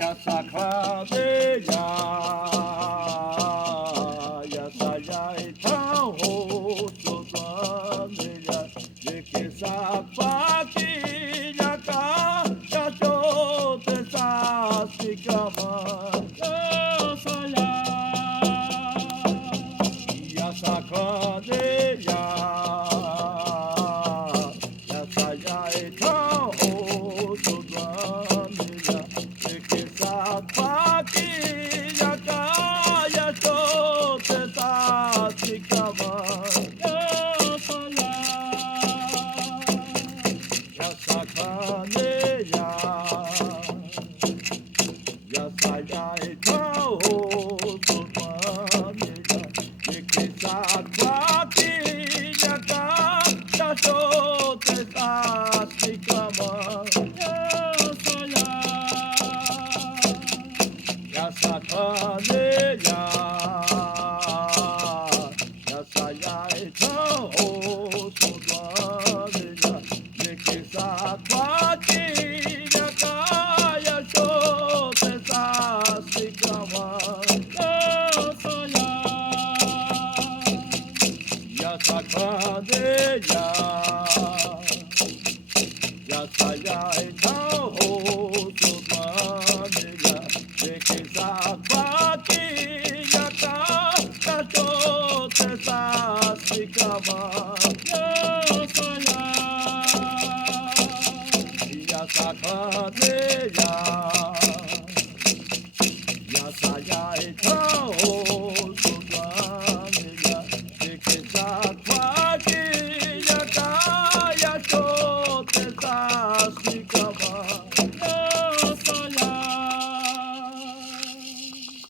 야사카데야 야사야의 타호 소산데야 예케사파키 야카 야쇼테 사시카마 야사야 야사카데야 야사야의 타호 소산데야 예케사파키 야카 야쇼테 사시카마 야사카네야 야사야의 타오 소마네야 예케사파키 야카 야쇼테 사시카마 야사야 야사카네야